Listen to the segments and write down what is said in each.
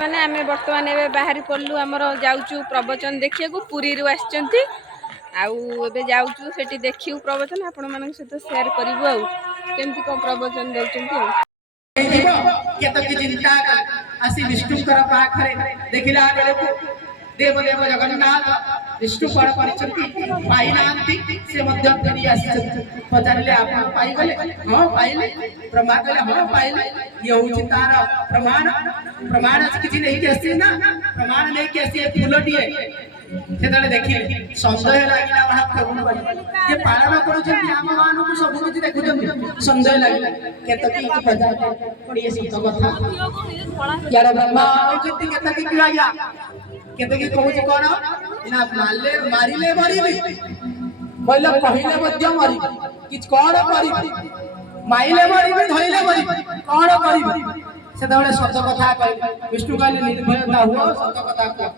मैंने आमे बर्तमान एबे बाहरी पड़लु आमर जाऊचु प्रवचन देखिया पुरी रु आछंती आउ एबे जाऊचु सेठी देखिउ प्रवचन आपण मानक सहित शेयर करिवु आउ केमती को प्रवचन देउचंती आउ केतकी चिंता आसी विष्णुकर पाखरे देखिला बेलकु देव देव जगन्नाथ विष्णु पर परिचंती पाइनांती से मध्य करी आसी पचारले आपण पाइ गले हां पाइले ब्रह्मा गले हां पाइले ये होची तार प्रमाण प्रमाण किछि नहीं के आसी ना प्रमाण नहीं के आसी फुलटिए सेतले देखिले संदेह लागिला महाप्रभु जे पालन करूछन हम मानु को सब किछि देखुछन संदेह लागिला केतकी की पचार पडिए सत कथा यार ब्रह्मा होची केतकी की लागिला केतकी कहूची कोन ना मारले मारिले मरिबी बोले कहिले मध्य मरिबी किछ कोन करिबी माइले मरिबी धइले मरिबी कोन करिबी सेतबेले सत कथा कहले विष्णु कहले निर्भयता हुओ सत कथा कह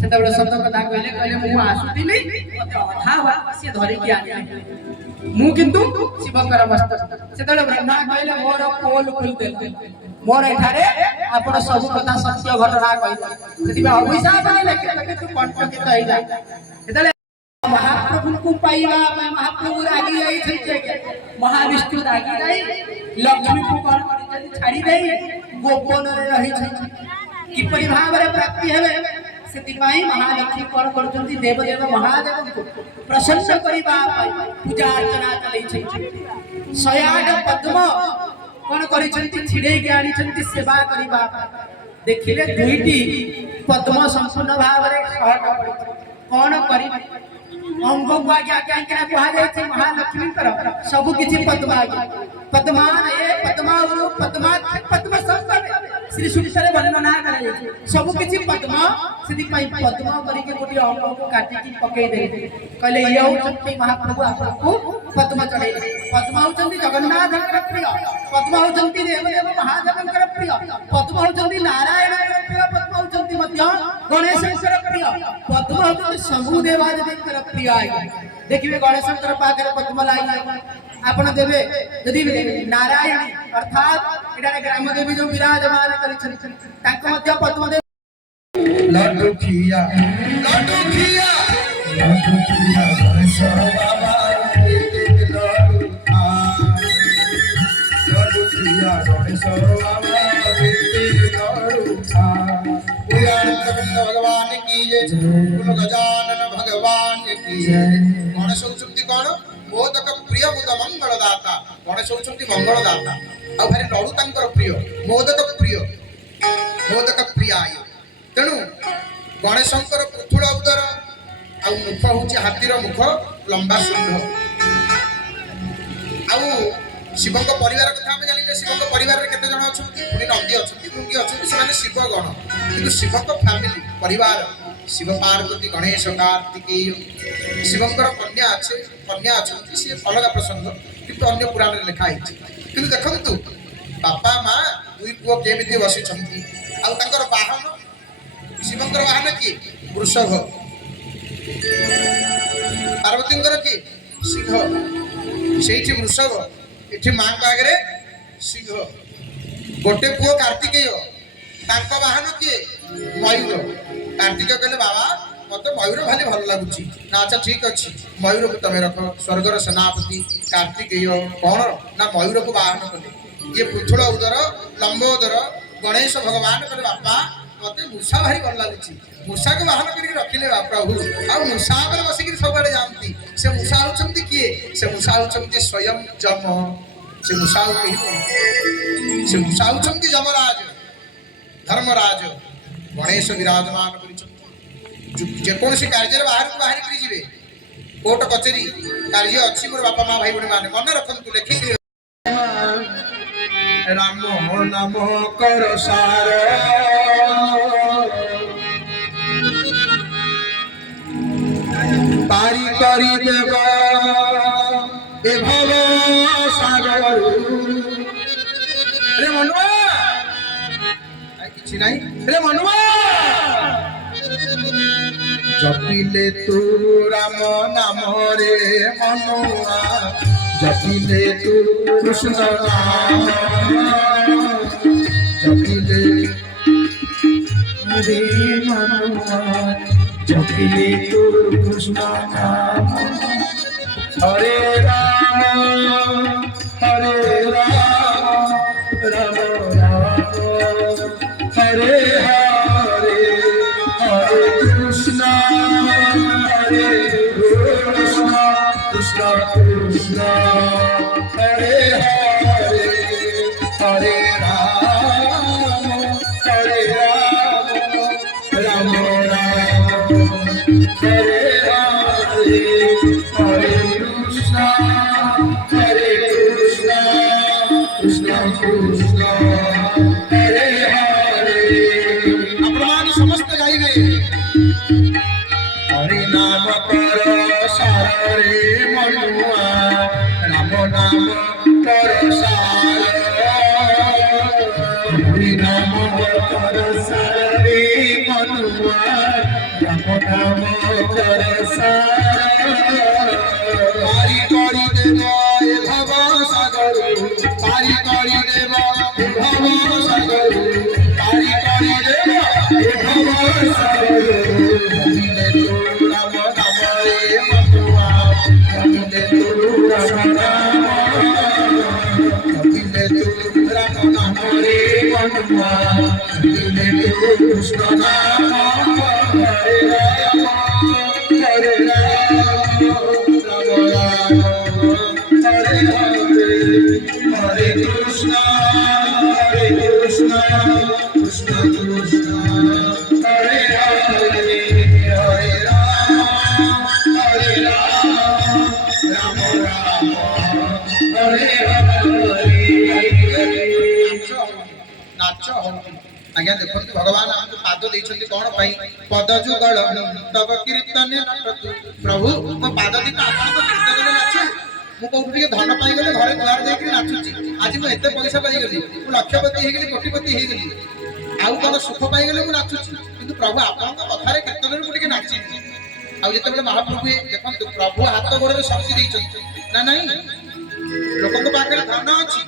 सेतबेले सत कथा कहले कहले मु आसुतिली मते अधा हुआ से धरि के आनी मु किंतु शिवकर मस्तक सेतबेले ब्रह्मा कहले मोर पोल खोल दे मोर एठारे आपण सब कथा सत्य घटना कहले सेतिबे अभिशाप नहीं लेके तू कंटकित होई जा सेतबेले महाप्रभु को पाइबा महाप्रभु रागी आई छे महाविष्णु रागी नहीं लक्ष्मी को कोन करी छाड़ी देई गोपन रे रही छै किपरि भाव रे प्राप्ति हेबे सेति पई महालक्ष्मी कोन करचंती देव देव महादेव को प्रसन्न करिबा पई पूजा अर्चना चलै छै सयाड पद्म कोन करिसंती छिड़े के आनी छंती सेवा करिबा देखिले दुईटी पद्म संपूर्ण भाव रे सहट पड़ी कोन करि अंग को आज्ञा क्या क्या कहा जाय छै महालक्ष्मी कर सब किछि पद्म आज्ञा पद्मान ए पद्मावरु पद्मात पद्म संपद श्री सुन्दर वर्णना करे सब किछि पद्म सिद्धि पई पद्म करी के गोटी अंग को काटी की पकई दे कहले ये होचंती महाप्रभु आपको पद्म चढ़े पद्म होचंती जगन्नाथ कर प्रिय पद्म होचंती देव देव महादेव कर प्रिय पद्म होचंती नारायण कर प्रिय पद्म होचंती मध्य गणेश कर प्रिय पद्म होचंती सबु देवादेव कर प्रिय देखिए गणेश पाखे पद्म लाई आपण देवे यदि नारायणी अर्थात एटारे ग्राम देवी जो विराजमान करिछन ताको मध्य पद्म देव लड्डू खिया गणेश बाबा लड्डू खिया गणेश बाबा लड्डू भगवान की जय गजानन भगवान की जय गणेश होचंती कोन मोदक प्रिय मुद मंगलदाता गणेश होचंती मंगलदाता आ भारी लडू तांकर प्रिय मोदक प्रियाय तेणु गणेशंकर पृथुल उदर आ मुख होची हाथीर मुख लंबा शुंड आ शिवंक परिवार कथा हम जानिले शिवंक परिवार रे केते जण अछंती पुनी नंदी अछंती भृंगी अछंती से शिव गण किंतु शिवंक फैमिली परिवार शिव पार्वती गणेश कार्तिकेय शिवंकर कन्या अच्छी सी अलग प्रसंग किंतु अन्य पुराण में लिखा है किंतु देखंतु बापा माँ दुई पुओ केमिति बसी छंती आ तांकर वाहन शिवंकर वाहन की वृषभ पार्वतींकर की सिंह सेठी वृषभ एठी मां का आगे सिंह गोटे पुओ कार्तिकेय तांको वाहन की मयूर कार्तिक कहले बाबा मत मयूर भारी भल लगुच ना अच्छा ठीक अच्छे मयूर को तुम रख स्वर्गर सेनापति कार्तिकेय कौन ना मयूर को बाहन कले ये पृथुल उदर लंब उदर गणेश भगवान कहले बापा मत मूषा भारी भल लगुच मूषा को बाहन कर रखिले प्रभु आ मूषा पर बसिक सब जानती से मूषा होचंती किए से मूषा होचंती स्वयं जम से मूषा से मूषा होचंती जमराज धर्मराज गणेश विराजमान जेकोसी कार्य बाहर कर जी कोर्ट कचेरी कार्य अच्छी मोर बापा माँ भाई भाई मैंने मन रखु लिखिक राम नाम कर सार पारी करी देव ए भव सागर रे मनुआ किछि नहीं रे मनुआ जपिले तू राम नाम रे मनुआ जपिले तू कृष्ण नाम जपिले हरे मनुआ जपिले तो कृष्ण नाम हरे राम राम राम हरे हरे हरे कृष्ण कृष्ण कृष्ण हरे हरे हरे राम राम राम हरे हरे हरे कृष्ण कृष्ण कृष्ण हरे हरे अपराधी समस्त गाइबे हरि नाम कर सारे मनुआ राम नाम कर सार हरि नाम कर सारे मनुआ राम नाम कर सार पारी करी देव ए भव सागर पारी करी देव ए भव सागर पारी करी देव ए भव सागर राम नाम रे मनुआ जपिले तू राम नाम जपिले तू राम नाम रे मनुआ जपिले तू कृष्ण नाम हरे राम हरे राम राम राम हरे हरे हरे कृष्ण कृष्ण कृष्ण हरे हरे हरे राम राम राम हरे हरे नाच होती आज्ञा देखो भगवान आमको पाद देइछन्ति कोन पई पद जुगल तब कीर्तन नटतु प्रभु मो पाद दिता आपन को कीर्तन नाचु मु कोठी के धन पाई गेले घरे द्वार देके नाचुची आज मु एते पैसा पाई गेली मु लक्षपति हे गेली कोटिपति हे गेली आउ कोन सुख पाई गेले मु नाचुची किंतु प्रभु आपन को कथारे कीर्तन मु टिके नाची आउ जते बेले महाप्रभु देखंतु प्रभु हाथ गोरे शक्ति देइछन्ति ना नहीं लोक को पाखरे धन अछि